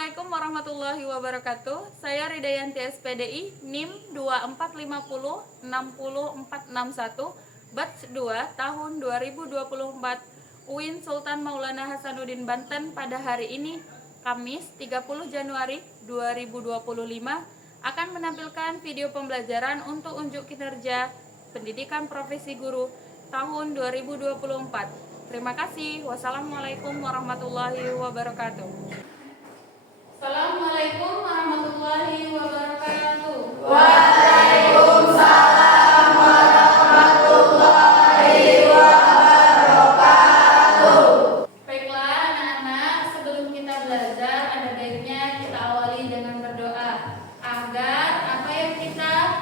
Assalamualaikum warahmatullahi wabarakatuh. Saya Ridayanti SPDI, NIM 245060461, Batch 2 tahun 2024, UIN Sultan Maulana Hasanuddin Banten pada hari ini, Kamis 30 Januari 2025, akan menampilkan video pembelajaran untuk unjuk kinerja pendidikan profesi guru tahun 2024. Terima kasih. Wassalamualaikum warahmatullahi wabarakatuh. Assalamualaikum warahmatullahi wabarakatuh. Waalaikumsalam warahmatullahi wabarakatuh. Baiklah anak-anak, sebelum kita belajar ada baiknya kita awali dengan berdoa agar apa yang kita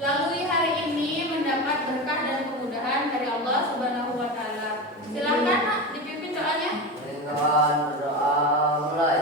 lalui hari ini mendapat berkah dan kemudahan dari Allah Subhanahu wa taala. Silakan Nak, dipimpin doanya. Dengan berdoa mulai.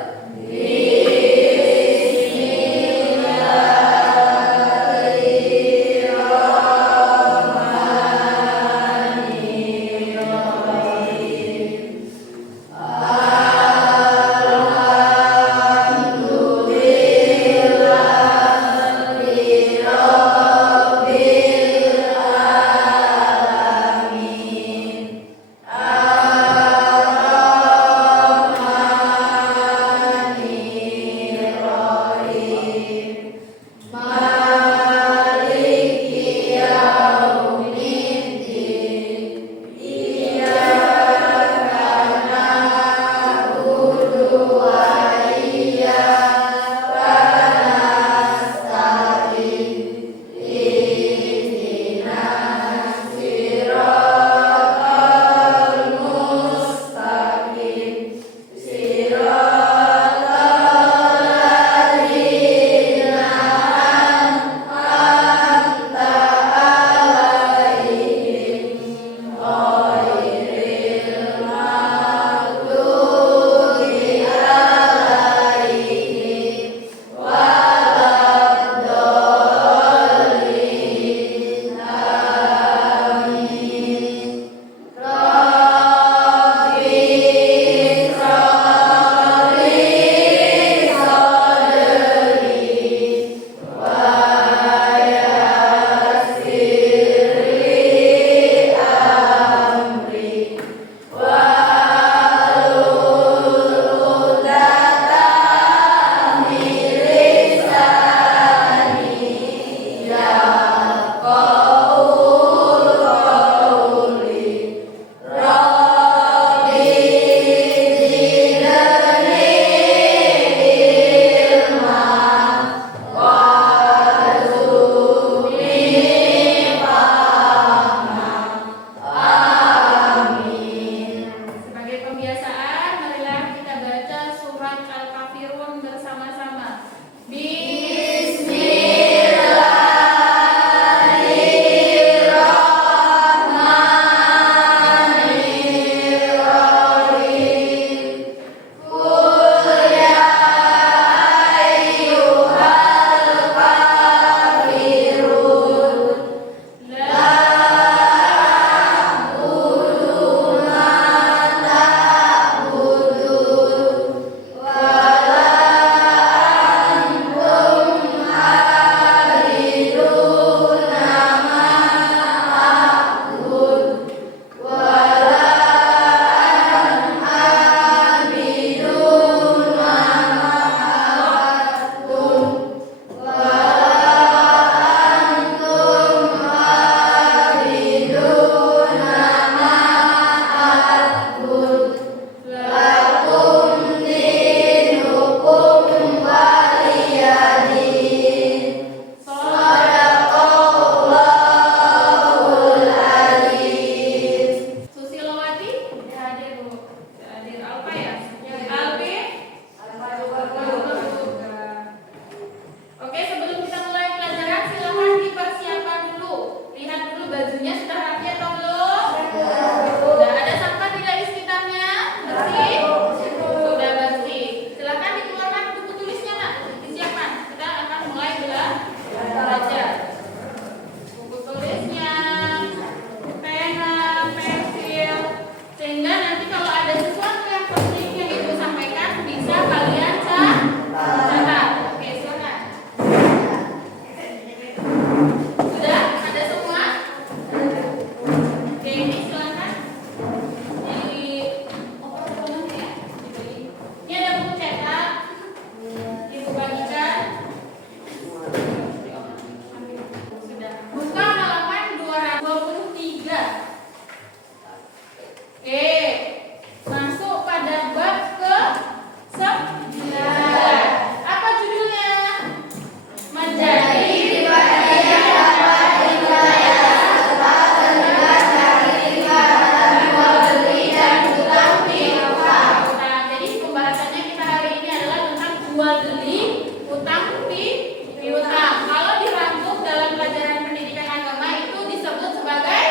jual beli, utang piutang. Kalau dirangkum dalam pelajaran pendidikan agama itu disebut sebagai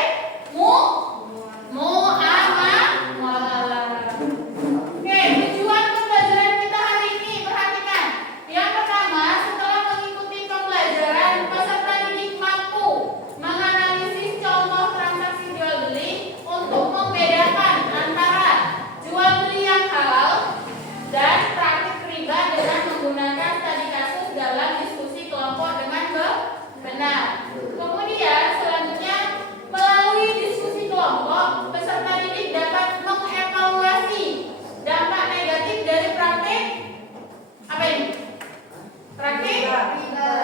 muamalah. Oke, tujuan pembelajaran kita hari ini perhatikan. Yang pertama, setelah mengikuti pembelajaran, peserta didik mampu menganalisis contoh transaksi jual beli untuk membedakan antara jual beli yang halal dan praktik riba dengan menggunakan studi kasus dalam diskusi kelompok dengan benar. Kemudian selanjutnya melalui diskusi kelompok, peserta didik dapat mengevaluasi dampak negatif dari praktik apa ini? Praktik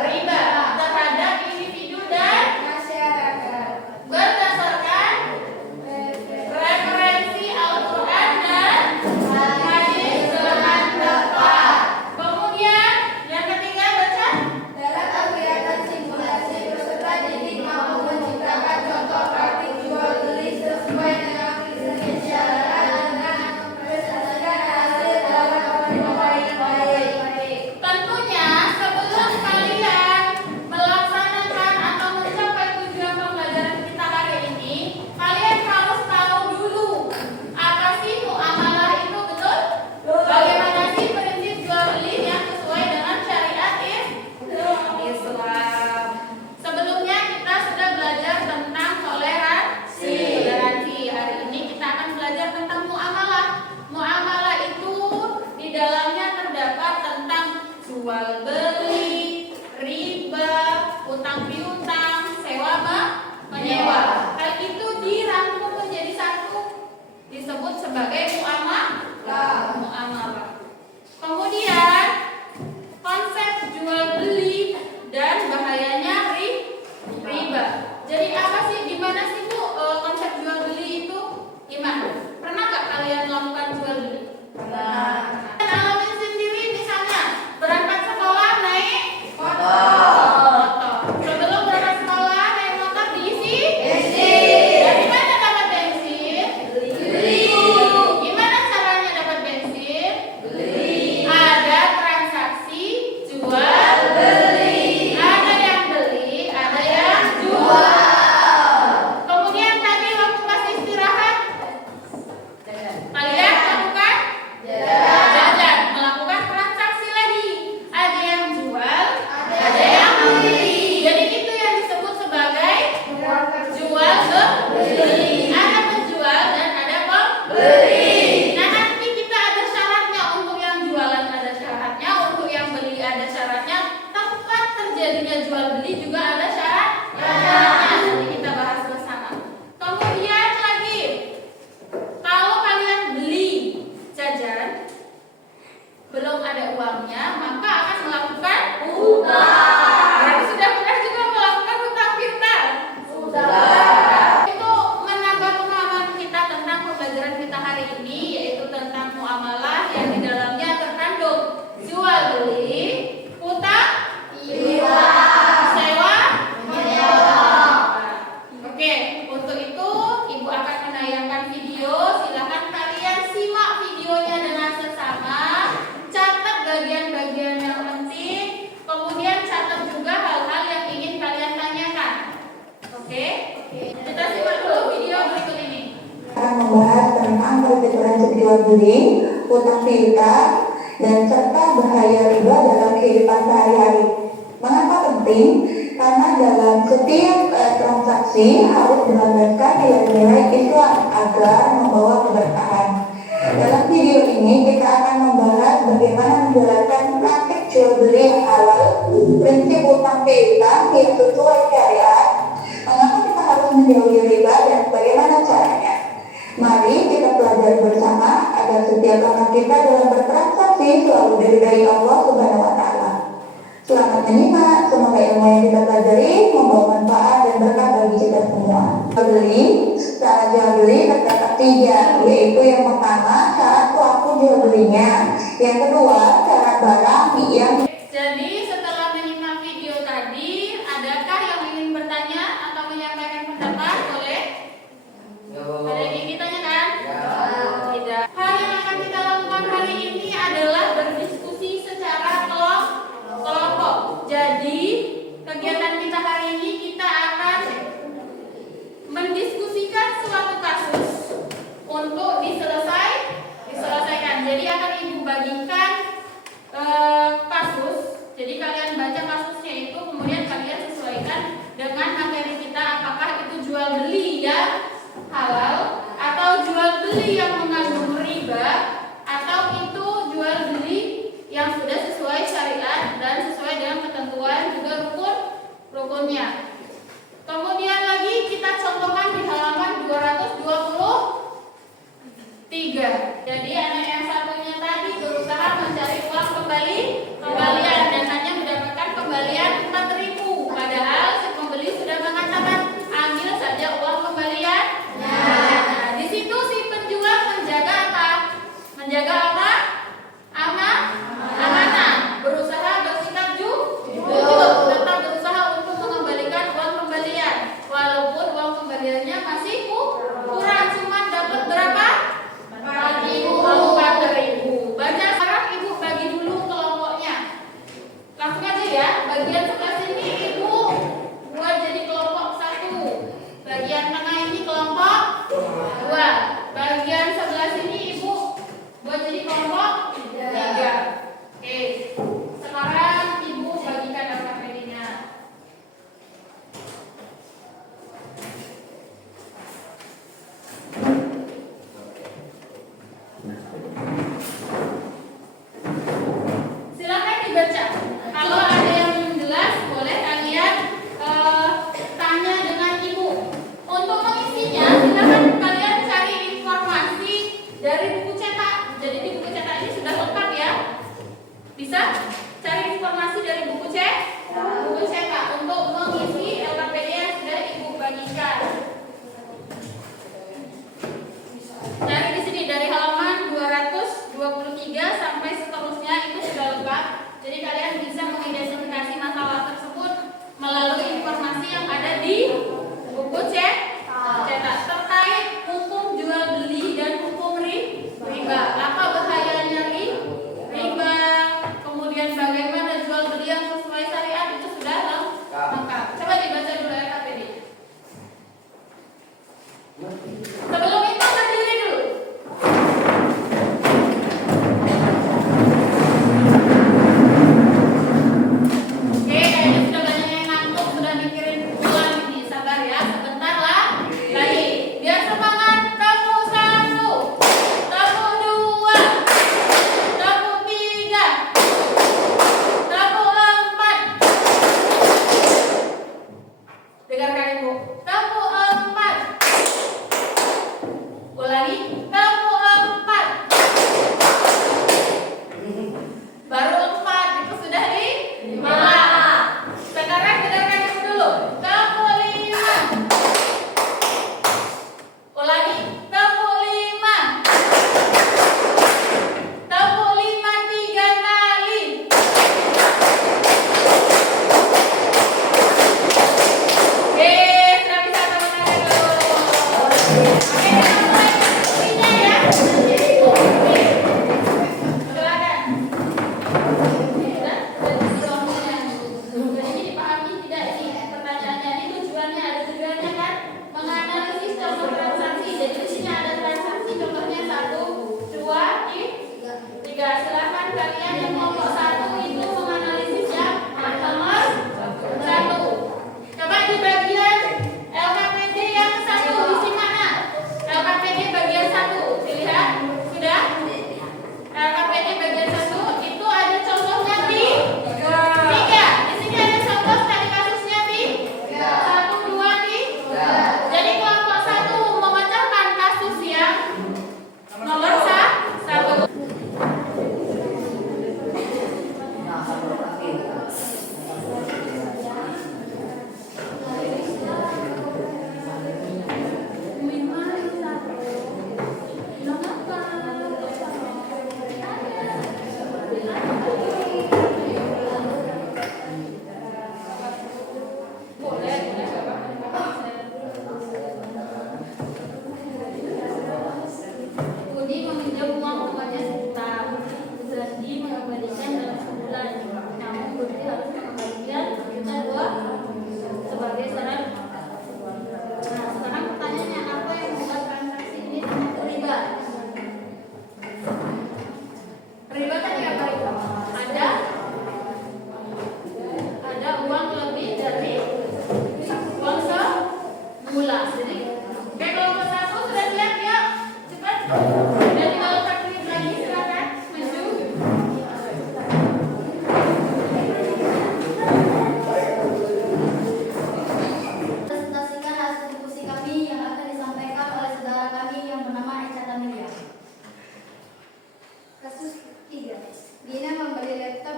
riba terhadap individu dan masyarakat berdasarkan referensi Al-Quran dan hadis dengan tepat. Kemudian yang ketiga baca. dalam kegiatan simulasi peserta didik mampu menciptakan contoh praktik jual beli sesuai dengan prinsip syariat dengan mempresentasikan hasil dalam penilaian yang baik. Tentunya sebelum kalian melaksanakan atau mencapai tujuan pembelajaran kita hari ini, kalian harus tahu dulu apa sih muamalah itu, betul? Bagaimana sih prinsip jual beli yang sesuai dengan syariat Islam? Sebelumnya kita sudah belajar tentang toleransi. Hari ini kita akan belajar tentang muamalah. Muamalah itu di dalamnya terdapat tentang jual beli, riba, utang piutang, sewa menyewa. Hal itu dirangkum menjadi satu, disebut sebagai muamalah. Kemudian konsep jual beli dan bahayanya riba. Jadi apa sih, gimana sih Bu konsep jual beli itu? Gimana? Pernah nggak kalian melakukan jual beli? Pernah. Alamin sendiri, misalnya berangkat sekolah naik motor. Sebelum berangkat sekolah naik motor diisi. Bensin. Dari mana dapat bensin? Beli. Gimana caranya dapat bensin? Beli. Ada transaksi jual Beli. Ada yang beli, ada yang jual. Kemudian tadi waktu pas istirahat kalian melakukan jajan, melakukan transaksi lagi. Ada yang jual, ada yang beli. Jadi itu yang disebut sebagai jual beli. Ada penjual dan ada pembeli. Nah, nanti kita ada syaratnya, untuk yang jualan ada syaratnya, untuk yang beli ada syaratnya. Tempat terjadinya jual beli juga ada syaratnya. Nanti kita bahas bersama. Kemudian lagi, kalau kalian beli jajan belum ada uangnya, maka akan melakukan Utang. Berarti sudah pernah juga melakukan hutang piutang. Itu menambah pemahaman kita tentang pembelajaran kita hari ini, yaitu tentang muamalah yang di dalamnya terkandung jual beli, utang Piutang. sewa Menyewa. Oke, untuk itu Ibu akan menayangkan video. Silakan kalian simak videonya dengan seksama. Catat bagian-bagian yang penting. Kemudian catat juga hal-hal yang ingin kalian tanyakan. Oke? Kita simak dulu video berikut ini. Akan membahas tentang konsekuensi jual beli, utang piutang, dan serta bahaya riba dalam kehidupan sehari-hari. Mengapa penting? Karena dalam setiap transaksi harus berlandaskan nilai-nilai Islam agar membawa keberkahan. Dalam video ini kita akan membahas bagaimana menjalankan praktik jual beli yang halal, prinsip utang piutang yang sesuai syariat, mengapa kita harus menjauhi riba dan bagaimana caranya. Mari kita pelajari bersama agar setiap langkah kita dalam bertransaksi selalu diridai Allah Subhanahu wa Ta'ala. Selamat menyimak, semoga ilmu yang kita pelajari membawa manfaat dan berkah bagi kita semua. Cara jual beli terdapat 3, yaitu yang pertama syarat pelaku jual belinya, yang kedua syarat barang yang. Jadi setelah menyimak video tadi, adakah yang ingin bertanya atau menyampaikan pendapat? Boleh? Ada yang ingin ditanyakan? Tidak. Hal yang akan kita lakukan hari ini adalah berdiskusi secara sebelumnya. Kemudian lagi kita contohkan di halaman 223. Jadi anak yang satunya tadi berusaha mencari uang kembalian dan hanya mendapatkan kembalian 4.000. Padahal si pembeli sudah mengatakan ambil saja uang kembalian. Nah, di situ si penjual menjaga apa? Menjaga apa? Amanah. Berusaha bersikap jujur, tetap berusaha untuk mengembalikan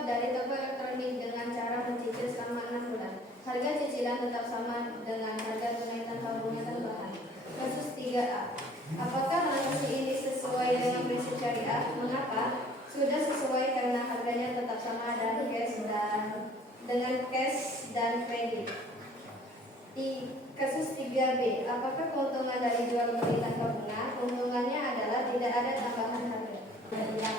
dari toko elektronik dengan cara mencicil selama 6 bulan. Harga cicilan tetap sama dengan harga tunai tanpa bunga tambahan. Kasus 3A. Apakah transaksi ini sesuai dengan prinsip syariah? Mengapa? Sudah sesuai karena harganya tetap sama dengan cash dan kredit. Kasus 3B. Apakah keuntungan dari jual beli tanpa bunga? Keuntungannya adalah tidak ada tambahan harga.